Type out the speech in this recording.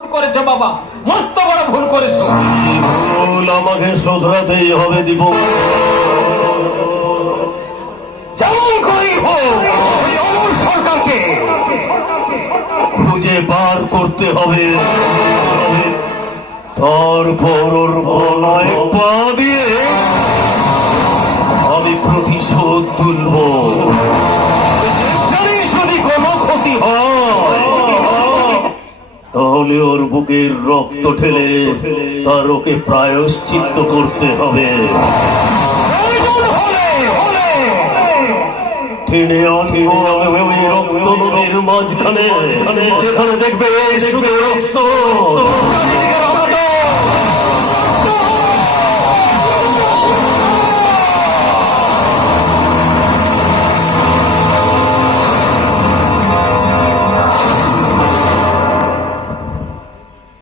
করেছো বাবা, মস্ত বড় ভুল করেছো। ভুল আমাকে শোধরাতেই হবে দিব, যেমন করেই হোক ওই অমর সরকারকে খুঁজে বার করতে হবে। তারপর ওর গলায় পা দিয়ে আমি প্রতিশোধ তুলব। যদি কোনো ক্ষতি হয় তাহলে ওর বুকের রক্ত ঠেলে তার ওকে প্রায়শ্চিত্ত করতে হবে। টেনে আনবো আমি রক্ত নদীর মাঝখানে, যেখানে দেখবে শুধু রক্ত